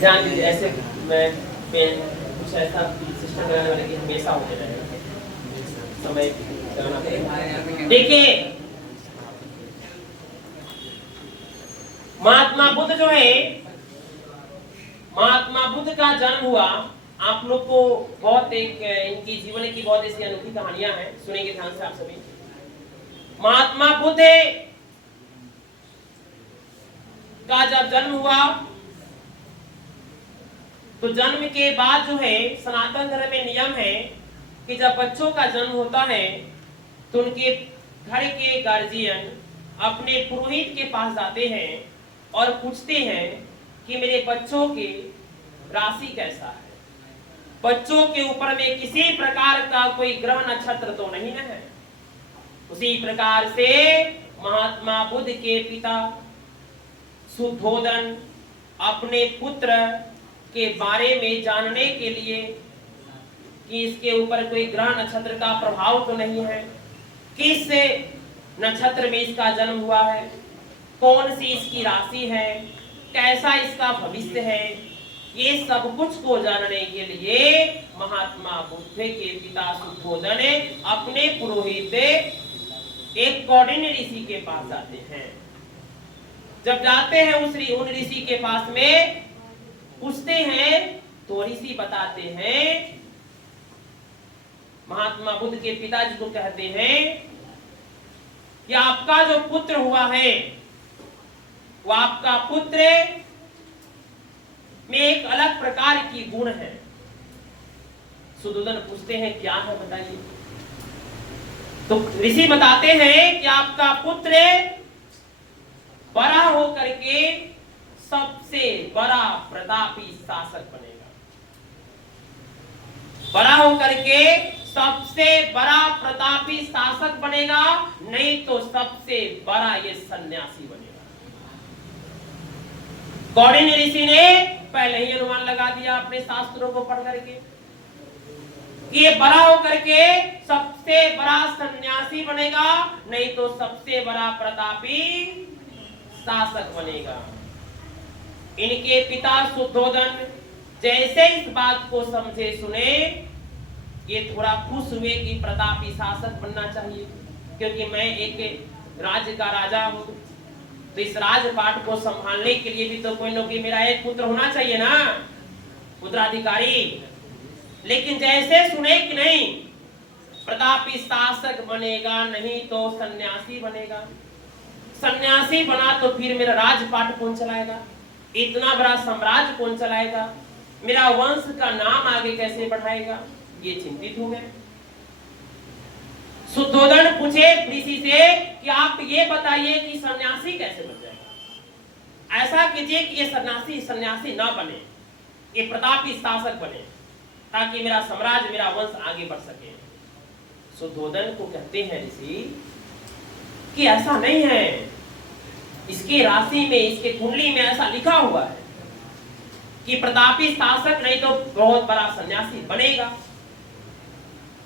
जान लीजिए ऐसे मैं कुछ ऐसा सिस्टम लगाने वाले की हमेशा होते रहेगा समय लगाना पड़ेगा। देखिए महात्मा बुद्ध जो है, महात्मा बुद्ध का जन्म हुआ, आप लोग को बहुत एक इनकी जीवन की बहुत ऐसी अनोखी कहानियां हैं, सुनेंगे ध्यान से आप सभी। महात्मा बुद्ध का जब जन्म हुआ तो जन्म के बाद जो है सनातन धर्म में नियम है कि जब बच्चों का जन्म होता है तो उनके घर के गार्जियन अपने पुरोहित के पास जाते हैं और पूछते हैं कि मेरे बच्चों की राशि कैसा है, बच्चों के ऊपर में किसी प्रकार का कोई ग्रह नक्षत्र तो नहीं है। उसी प्रकार से महात्मा बुद्ध के पिता शुद्धोदन अपने पुत्र के बारे में जानने के लिए कि इसके ऊपर कोई ग्रह नक्षत्र का प्रभाव तो नहीं है, किस नक्षत्र में इसका जन्म हुआ है, कौन सी इसकी राशि है, कैसा इसका भविष्य है, ये सब कुछ को जानने के लिए महात्मा बुद्ध के पिता शुद्धोदन अपने पुरोहित एक कौंडिन्य ऋषि के पास जाते हैं। जब जाते हैं उन ऋषि के पास में पूछते हैं तो ऋषि बताते हैं, महात्मा बुद्ध के पिताजी को कहते हैं कि आपका जो पुत्र हुआ है वो आपका पुत्र में एक अलग प्रकार की गुण है। शुद्धोदन पूछते हैं क्या है बताइए। तो ऋषि बताते हैं कि आपका पुत्र बड़ा होकर के सबसे बड़ा प्रतापी शासक बनेगा, बड़ा होकर के सबसे बड़ा प्रतापी शासक बनेगा, नहीं तो सबसे बड़ा ये सन्यासी बनेगा। कौंडिन्य ऋषि ने पहले ही अनुमान लगा दिया अपने शास्त्रों को पढ़ करके कि ये बड़ा होकर के सबसे बड़ा सन्यासी बनेगा, नहीं तो सबसे बड़ा प्रतापी शासक बनेगा। इनके पिता शुद्धोदन जैसे इस बात को समझे सुने, ये थोड़ा खुश हुए कि प्रतापी शासक बनना चाहिए, क्योंकि मैं एक राज्य का राजा हूं, तो इस राजपाट को संभालने के लिए भी तो कोई ना कोई मेरा एक पुत्र होना चाहिए ना, उत्तराधिकारी। लेकिन जैसे सुने कि नहीं प्रतापी शासक बनेगा, नहीं तो सन्यासी बनेगा, सन्यासी बना तो फिर मेरा राजपाट कौन चलाएगा, इतना बड़ा साम्राज्य कौन चलाएगा, मेरा वंश का नाम आगे कैसे बढ़ाएगा, ये चिंतित हो गए। शुद्धोदन पूछे ऋषि से कि आप ये बताइए कि सन्यासी कैसे बन जाएगा, ऐसा कीजिए कि ये सन्यासी ना बने, ये प्रतापी शासक बने, ताकि मेरा साम्राज्य मेरा वंश आगे बढ़ सके। शुद्धोदन को कहते हैं ऋषि कि ऐसा नहीं है, इसकी राशि में इसके कुंडली में ऐसा लिखा हुआ है कि प्रतापी शासक नहीं तो बहुत बड़ा सन्यासी बनेगा।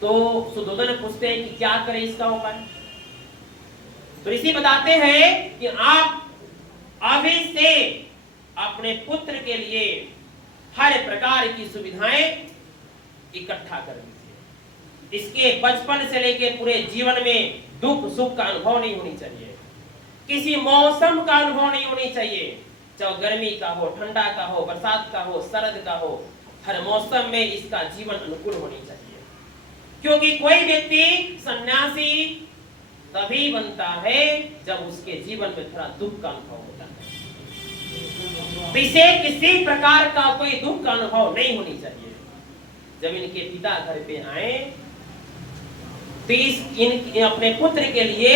तो शुद्धोदन पूछते हैं कि क्या करें इसका उपाय। तो ऋषि बताते हैं कि आप अभी से अपने पुत्र के लिए हर प्रकार की सुविधाएं इकट्ठा कर लीजिए, इसके बचपन से लेकर पूरे जीवन में दुख सुख का अनुभव नहीं होनी चाहिए, किसी मौसम का अनुभव नहीं होनी चाहिए, चाहे गर्मी का हो, ठंडा का हो, बरसात का हो, शरद का हो, हर मौसम में इसका जीवन अनुकूल होनी चाहिए। क्योंकि कोई व्यक्ति सन्यासी तभी बनता है जब उसके जीवन में थोड़ा दुख का अनुभव होता है, तो इसे किसी प्रकार का कोई दुख का अनुभव नहीं होनी चाहिए। जब इनके पिता घर पे आए तो अपने पुत्र के लिए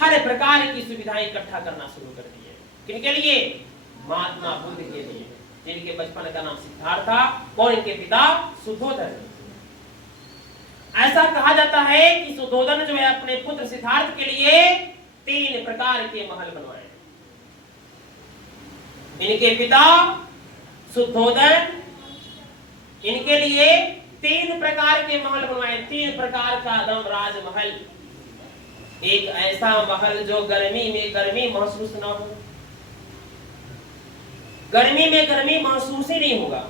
हर प्रकार की सुविधाएं इकट्ठा करना शुरू कर दिए। किनके लिए? महात्मा बुद्ध के लिए, जिनके बचपन का नाम सिद्धार्थ था और इनके पिता शुद्धोदन। ऐसा कहा जाता है कि शुद्धोदन जो है अपने पुत्र सिद्धार्थ के लिए 3 प्रकार के महल बनवाए। इनके पिता शुद्धोदन इनके लिए 3 प्रकार के महल बनवाए, 3 प्रकार का एकदम राजमहल। एक ऐसा महल जो गर्मी में गर्मी महसूस न हो, गर्मी में गर्मी महसूस ही नहीं होगा।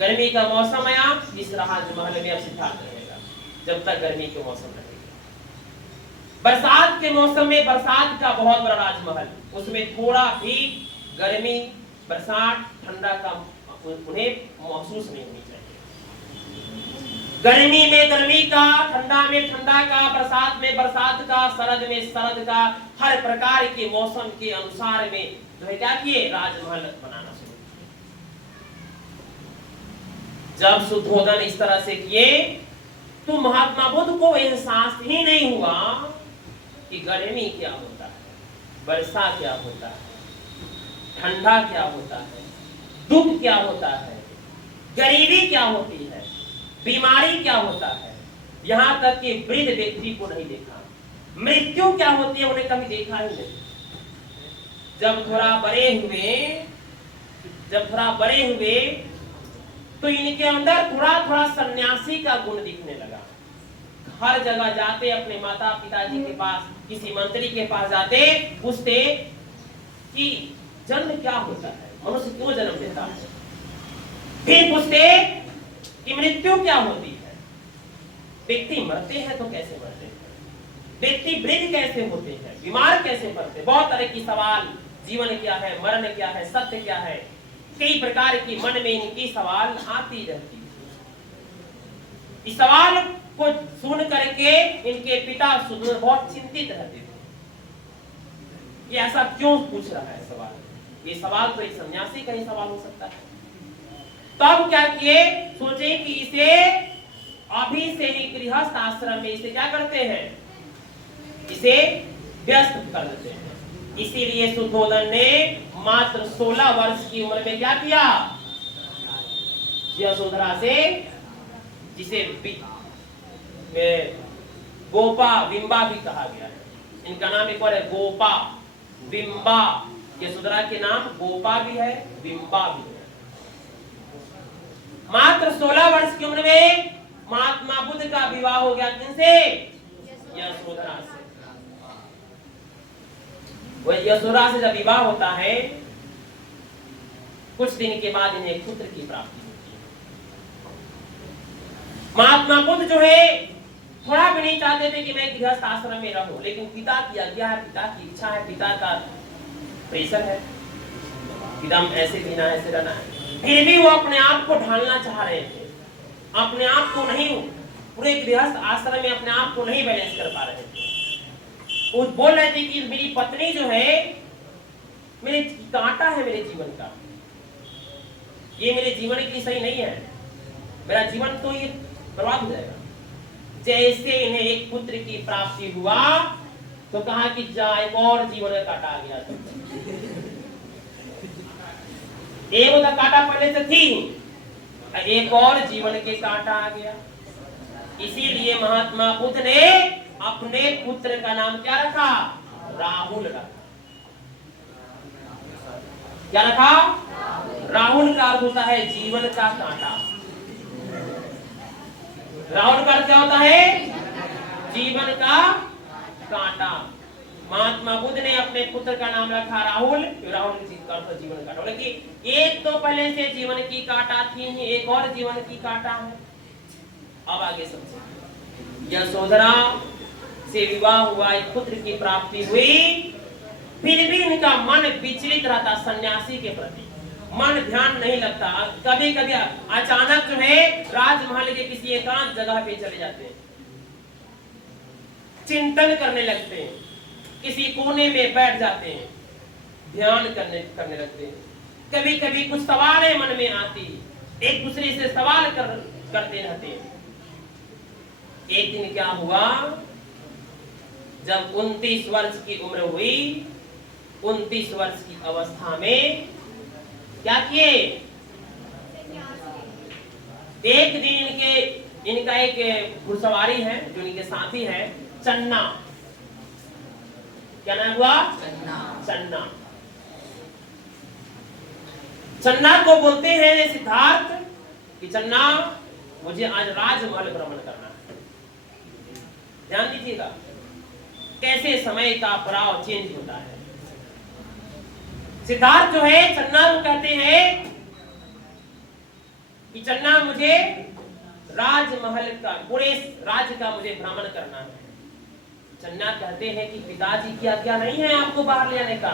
गर्मी का मौसम आया, इस राजमहल में अब सिद्धार्थ रहेगा जब तक गर्मी के मौसम रहेगा। बरसात के मौसम में बरसात का बहुत बड़ा राजमहल, उसमें थोड़ा भी गर्मी, बरसात, ठंडा का उन्हें महसूस नहीं होनी चाहिए। गर्मी में गर्मी का, ठंडा में ठंडा का, बरसात में बरसात का, शरद में शरद का, हर प्रकार के मौसम के अनुसार में जो है क्या किए, राजमहल बनाना शुरू किए। जब शुद्धोदन इस तरह से किए तो महात्मा बुद्ध को एहसास ही नहीं हुआ कि गर्मी क्या होता है, वर्षा क्या होता है, ठंडा क्या होता है, दुख क्या होता है, गरीबी क्या होती है, बीमारी क्या होता है, यहाँ तक कि वृद्ध व्यक्ति को नहीं देखा, मृत्यु क्या होती है उन्हें कभी देखा ही नहीं। जब थोड़ा बड़े हुए तो इनके अंदर थोड़ा थोड़ा सन्यासी का गुण दिखने लगा। हर जगह जाते, अपने माता पिताजी के पास, किसी मंत्री के पास जाते, पूछते कि जन्म क्या होता है, मनुष्य क्यों जन्म लेता है। फिर पूछते कि मृत्यु क्या होती है, व्यक्ति मरते हैं तो कैसे मरते हैं, व्यक्ति वृद्ध कैसे होते हैं, बीमार कैसे पड़ते हैं। बहुत तरह की सवाल, जीवन क्या है, मरण क्या है, सत्य क्या है, कई प्रकार की मन में इनकी सवाल आती रहती है। इस सवाल को सुन करके इनके पिता सुदूर बहुत चिंतित रहते थे कि ऐसा क्यों पूछ रहा है सवाल। ये सवाल तो एक सन्यासी का ही सवाल हो सकता है। तब क्या किए, सोचे कि इसे अभी से ही गृहस्थ आश्रम में इसे क्या करते हैं, इसे व्यस्त कर देते हैं। इसीलिए शुद्धोदन ने मात्र 16 वर्ष की उम्र में क्या किया, यशोधरा से, जिसे गोपा बिंबा भी कहा गया है, इनका नाम एक और है गोपा बिंबा। यशोधरा के नाम गोपा भी है, बिंबा भी है। मात्र 16 वर्ष की उम्र में महात्मा बुद्ध का विवाह हो गया। किनसे, यशोधरा से। वह यशोधरा से जब विवाह होता है, कुछ दिन के बाद इन्हें पुत्र की प्राप्ति होती है। महात्मा बुद्ध जो है थोड़ा भी नहीं चाहते थे कि मैं गृहस्थ आश्रम में रहूं, लेकिन पिता की आज्ञा है, पिता की इच्छा है, पिता का प्रेशर है, एकदम ऐसे जीना है, ऐसे रहना है। फिर भी वो अपने आप को ढालना चाह रहे थे, अपने आप को नहीं, पूरे गृहस्थ आश्रम में अपने आप को नहीं बैलेंस कर पा रहे थे। वो बोल रहे थे कि मेरी पत्नी जो है मेरे कांटा है मेरे जीवन का, ये मेरे जीवन की सही नहीं है, मेरा जीवन तो ये बर्बाद हो जाएगा। जैसे इन्हें एक पुत्र की प्राप्ति हुआ तो कहा कि जा, एक और जीवन का कांटा आ गया। एक का कांटा पहले से थी, एक और जीवन के कांटा आ गया। इसीलिए महात्मा बुद्ध ने अपने पुत्र का नाम क्या रखा, राहुल रखा। क्या रखा, राहुल का अर्थ होता है जीवन का कांटा। राहुल का अर्थ क्या होता है, जीवन का कांटा। महात्मा बुद्ध ने अपने पुत्र का नाम रखा राहुल। राहुल का अर्थ जीवन कांटा। लेकिन एक तो पहले से जीवन की कांटा थी, एक और जीवन की कांटा है। अब आगे समझे। यशोधरा से विवाह हुआ, एक पुत्र की प्राप्ति हुई, फिर भी इनका मन विचलित रहता सन्यासी के प्रति, मन ध्यान नहीं लगता। कभी कभी अचानक जो है राजमहल के किसी एकांत जगह पे चले जाते हैं, चिंतन करने लगते हैं, किसी कोने में बैठ जाते हैं, ध्यान करने लगते हैं। कभी कभी कुछ सवालें मन में आती, एक दूसरे से सवाल करते रहते हैं। एक दिन क्या हुआ, जब 29 वर्ष की उम्र हुई, 29 वर्ष की अवस्था में क्या किए, एक दिन इनका एक घुड़सवारी है जो इनके साथी है, चन्ना। क्या नाम हुआ, चन्ना। चन्ना को बोलते हैं सिद्धार्थ कि चन्ना मुझे आज राजमहल भ्रमण करना है। ध्यान दीजिएगा कैसे समय का प्रभाव चेंज होता है। सिद्धार्थ जो है चन्ना को कहते हैं कि चन्ना मुझे राजमहल का, पूरे राज्य का मुझे भ्रमण करना है। चन्ना कहते हैं कि पिताजी क्या क्या नहीं है आपको बाहर ले जाने का।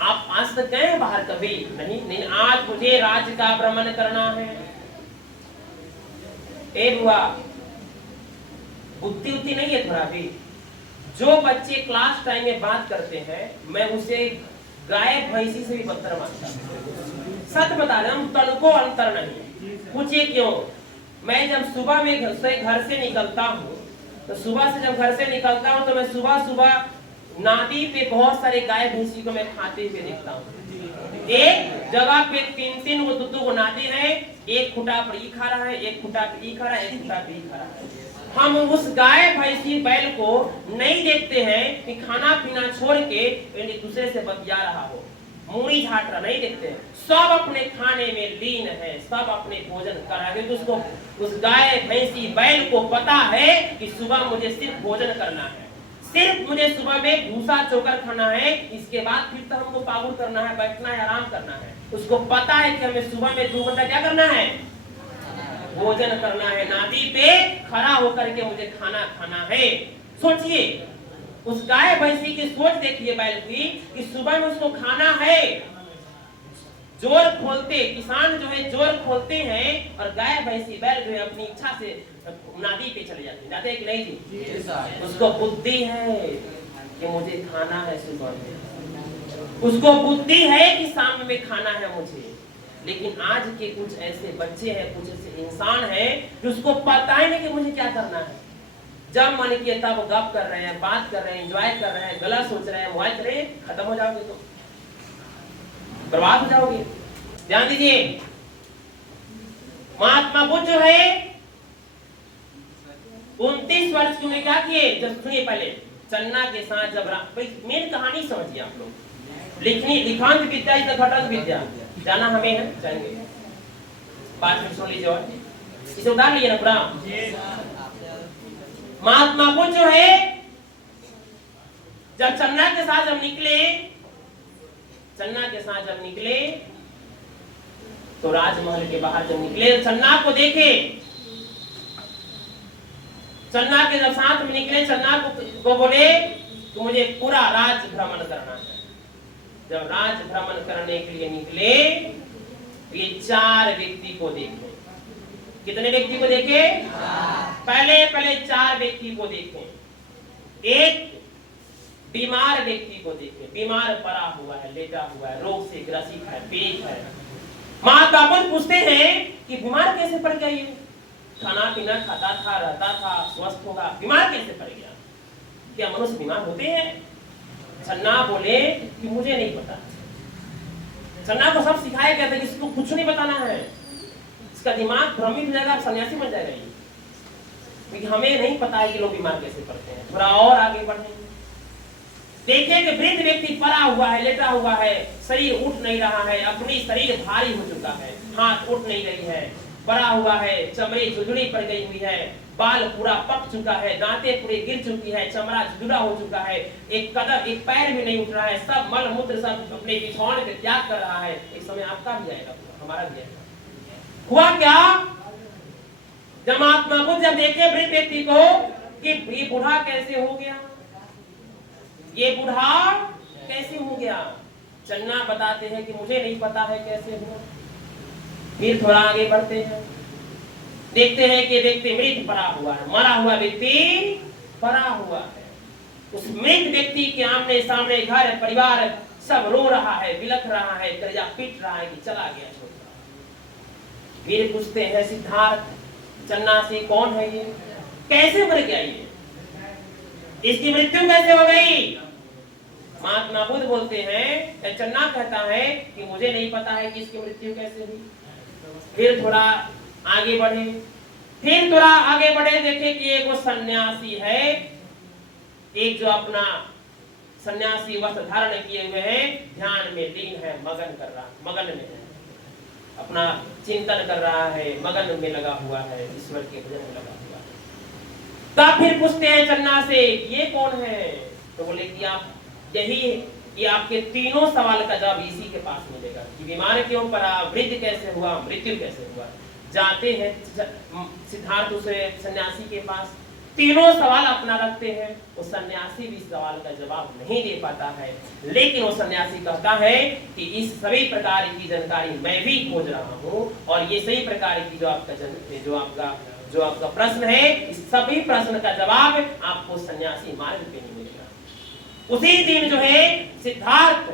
आप आज तक गए हैं बाहर कभी? नहीं, आज मुझे राज्य का भ्रमण करना है। ए बुआ, बुद्धि उद्धि नहीं है थोड़ा भी? जो बच्चे क्लास टाइम में बात करते हैं, मैं उसे गाय भैंसी से भी बदतर मानता हूं। सच बता रहे हम, तनको अंतर नहीं। पूछिए क्यों? मैं जब सुबह में घर से निकलता हूँ, तो सुबह से जब घर से निकलता हूँ तो मैं सुबह सुबह नादी पे बहुत सारे गाय भैंसी को मैं खाते हुए देखता हूँ। एक जगह पे 3-3 वो दूध को नादी है, एक खुटा पर ई खा रहा है, एक खुटा पे ई खा रहा है, एक खुटा पे ई खा रहा है। हम उस गाय भैंसी बैल को नहीं देखते हैं कि खाना पीना छोड़ के एक दूसरे से बतिया रहा हो, मूड़ी झाट रहा, नहीं देखते हैं। सब अपने खाने में लीन है, सब अपने भोजन कर रहे हैं। उसको, उस गाय भैंसी बैल को पता है कि सुबह मुझे सिर्फ भोजन करना है, सिर्फ मुझे सुबह में भूसा चोकर खाना है, इसके बाद फिर तो हमको पागुर करना है, बैठना है, आराम करना है। उसको पता है कि हमें सुबह में 2 घंटा क्या करना है? भोजन करना है। नादी पे खड़ा होकर के मुझे खाना खाना है। सोचिए, उस गाय भैंसी की सोच देखिए बैल की, कि सुबह में उसको खाना है। जोर खोलते, किसान जो है जोर खोलते हैं, और गाय भैंसी बैल जो है अपनी इच्छा से नादी पे चले जाते हैं कि नहीं जी? उसको बुद्धि है कि मुझे खाना है सुबह में, उसको बुद्धि है कि शाम में खाना है मुझे। लेकिन आज के कुछ ऐसे बच्चे हैं, कुछ ऐसे इंसान हैं जो उसको पता ही नहीं कि मुझे क्या करना है। जब मन किया तब गप कर रहे हैं, बात कर रहे हैं, एंजॉय कर रहे हैं, गलत सोच रहे हैं, मोबाइल चल रहे हैं, खत्म हो जाओगे, तो बर्बाद हो जाओगे। ध्यान दीजिए, महात्मा बुद्ध जो है 29 वर्ष की उम्र क्या किए? जब सुनिए पहले, चन्ना के साथ जब मेन कहानी समझिए आप लोग। लिखांत विद्या इज द घटक विद्या, जाना हमें है, जाएंगे 5 मिनट सुन लीजिए और इसे उतार लीजिए ना पूरा। महात्मा बुद्ध जो है जब चन्ना के साथ जब निकले तो राजमहल के बाहर जब निकले, चन्ना को देखे। चन्ना के जब साथ में निकले, चन्ना को बोले कि मुझे पूरा राज्य भ्रमण करना है। जब राज्य भ्रमण करने के लिए निकले, ये 4 व्यक्ति को देखे। कितने व्यक्ति को देखे? पहले 4 व्यक्ति को देखे। एक बीमार व्यक्ति को देखे, बीमार पड़ा हुआ है, लेटा हुआ है, रोग से ग्रसित है, पीड़ित है। माता बुद्ध पूछते हैं कि बीमार कैसे पड़ गया? ये खाना पीना खाता था, रहता था, स्वस्थ होगा, बीमार कैसे पड़ गया? क्या मनुष्य बीमार होते हैं? चन्ना बोले कि मुझे नहीं पता। चन्ना को सब सिखाया गया था कि इसको कुछ नहीं बताना है, इसका दिमाग भ्रमित हो जाएगा, सन्यासी बन जाएगा। क्योंकि हमें नहीं पता है कि लोग बीमार कैसे पड़ते हैं। थोड़ा और आगे बढ़े, देखिए कि वृद्ध व्यक्ति पड़ा हुआ है, लेटा हुआ है, शरीर उठ नहीं रहा है, अपनी शरीर भारी हो चुका है, हाथ उठ नहीं रही है, पड़ा हुआ है, चमड़ी झुरझुरी पड़ गई हुई है, बाल पूरा पक चुका है, दांतें पूरी गिर चुकी है, चमड़ा झुरझुरा हो चुका है, एक पैर भी नहीं उठ रहा है, सब मल मूत्र सब अपने बिछौने पे त्याग कर रहा है। इस समय आपका भी आएगा, हमारा भी आएगा। हुआ क्या? जब महात्मा बुद्ध जब देखे वृद्ध व्यक्ति को कि ये बूढ़ा कैसे हो गया, ये बूढ़ा कैसे हो गया, चन्ना बताते हैं कि मुझे नहीं पता है कैसे हुआ। फिर थोड़ा आगे बढ़ते हैं, देखते हैं कि मृत पड़ा हुआ है, मरा हुआ व्यक्ति पड़ा हुआ है। उस मृत व्यक्ति के आमने सामने घर परिवार सब रो रहा है, बिलख रहा है, कलेजा पीट रहा है कि चला गया छोटा। फिर पूछते हैं सिद्धार्थ चन्ना से, कौन है ये, कैसे मर गया ये, इसकी मृत्यु कैसे हो गई? महात्मा बुद्ध बोलते हैं, चन्ना कहता है कि मुझे नहीं पता है कि इसकी मृत्यु कैसे हुई। फिर थोड़ा आगे बढ़े, देखे कि एक वो सन्यासी है, एक जो अपना सन्यासी वस्त्र धारण किए हुए है, ध्यान में लीन है, मगन में है, अपना चिंतन कर रहा है, मगन में लगा हुआ है, ईश्वर के भजन में लगा हुआ है। तब फिर पूछते हैं चन्ना से, ये कौन है? तो बोले कि आप यही ये आपके तीनों सवाल का जवाब इसी के पास मिलेगा कि बीमार क्यों पड़ा, वृद्ध कैसे हुआ, मृत्यु कैसे हुआ। जाते हैं सिद्धार्थ उस सन्यासी के पास, तीनों सवाल अपना रखते हैं। वो सन्यासी भी इस सवाल का जवाब नहीं दे पाता है, लेकिन वो सन्यासी कहता है कि इस सभी प्रकार की जानकारी मैं भी खोज रहा हूँ, और ये सही प्रकार की जो आपका प्रश्न है, इस सभी प्रश्न का जवाब आपको सन्यासी मार्ग पे नहीं मिलेगा। उसी दिन जो है सिद्धार्थ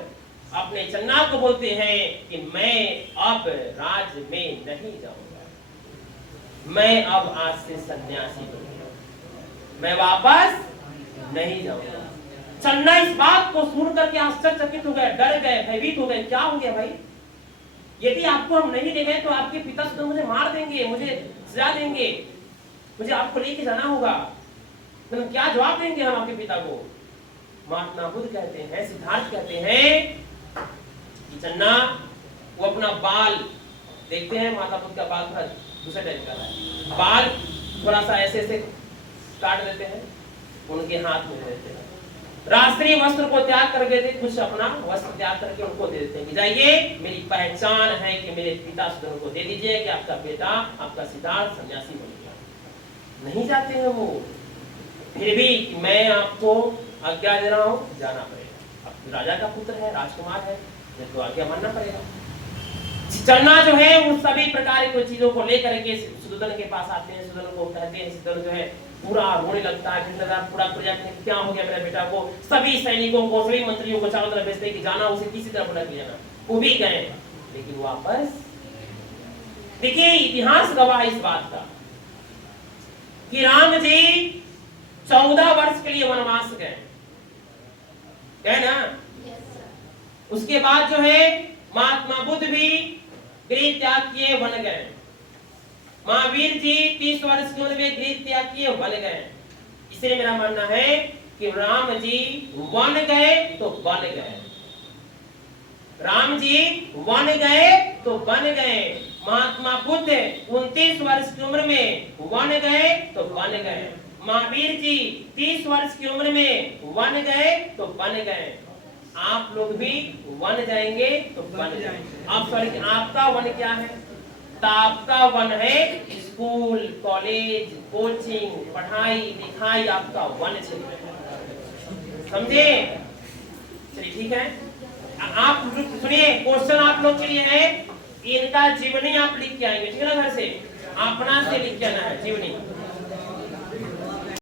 अपने चन्ना को बोलते हैं कि मैं अब राज में नहीं जाऊंगा, मैं अब आज से सन्यासी बन गया, मैं वापस नहीं जाऊंगा। चन्ना इस बात को सुनकर के आश्चर्यचकित हो गए, डर गए, भयभीत हो गए। क्या हो गया भाई, यदि आपको हम नहीं ले गए तो आपके पिता तो मुझे मार देंगे, मुझे सजा देंगे, मुझे आपको लेके जाना होगा, तो हम क्या जवाब देंगे हम आपके पिता को। महात्मा बुद्ध कहते हैं, सिद्धार्थ कहते हैं कि चन्ना वो अपना बाल देखते हैं, माता बुद्ध का बाल थोड़ा दूसरे टाइप का है, बाल थोड़ा सा ऐसे ऐसे काट देते हैं, उनके हाथ में दे देते हैं, राष्ट्रीय वस्त्र को त्याग कर देते, कुछ अपना वस्त्र त्याग करके उनको दे देते हैं कि जाइए, मेरी पहचान है कि मेरे पिता सुधन को दे दीजिए कि आपका बेटा, आपका सिद्धार्थ सन्यासी बन गया। नहीं जाते हैं वो, फिर भी मैं आपको आज्ञा दे रहा हूँ, जाना पड़ेगा, अब राजा का पुत्र है, राजकुमार है, तो आज्ञा मानना पड़ेगा। चलना जो है उन सभी प्रकार की चीजों को लेकर के सुदर्शन के पास आते हैं, सुदर्शन को कहते हैं, सुदर्शन जो है पूरा रोने लगता है, पूरा प्रजा क्या हो गया मेरे बेटा को, सभी सैनिकों को, सभी मंत्रियों को चारों तरफ भेजते कि जाना उसे किसी तरह बुला के जाना। वो भी गए, लेकिन वापस देखिए इतिहास गवाह इस बात का कि राम जी 14 वर्ष के लिए वनवास गए, है ना। उसके बाद जो है महात्मा बुद्ध भी गृह त्याग किए वन गए, महावीर जी 30 वर्ष की उम्र में गृह त्याग किए वन गए। इसलिए मेरा मानना है कि राम जी वन गए तो बन गए, राम जी वन गए तो बन गए। महात्मा बुद्ध 29 वर्ष की उम्र में वन गए तो बन गए, महावीर जी 30 वर्ष की उम्र में वन गए तो बन गए। आप लोग भी वन जाएंगे तो बन जाएंगे। आप सॉरी, आपका वन क्या है? तो आपका वन है स्कूल, कॉलेज, कोचिंग, पढ़ाई लिखाई, आपका वन क्षेत्र है, समझे? चलिए ठीक है, आप सुनिए, क्वेश्चन आप लोग के लिए है, इनका जीवनी आप लिख के आएंगे, ठीक है ना, घर से अपना से लिख के आना है जीवनी।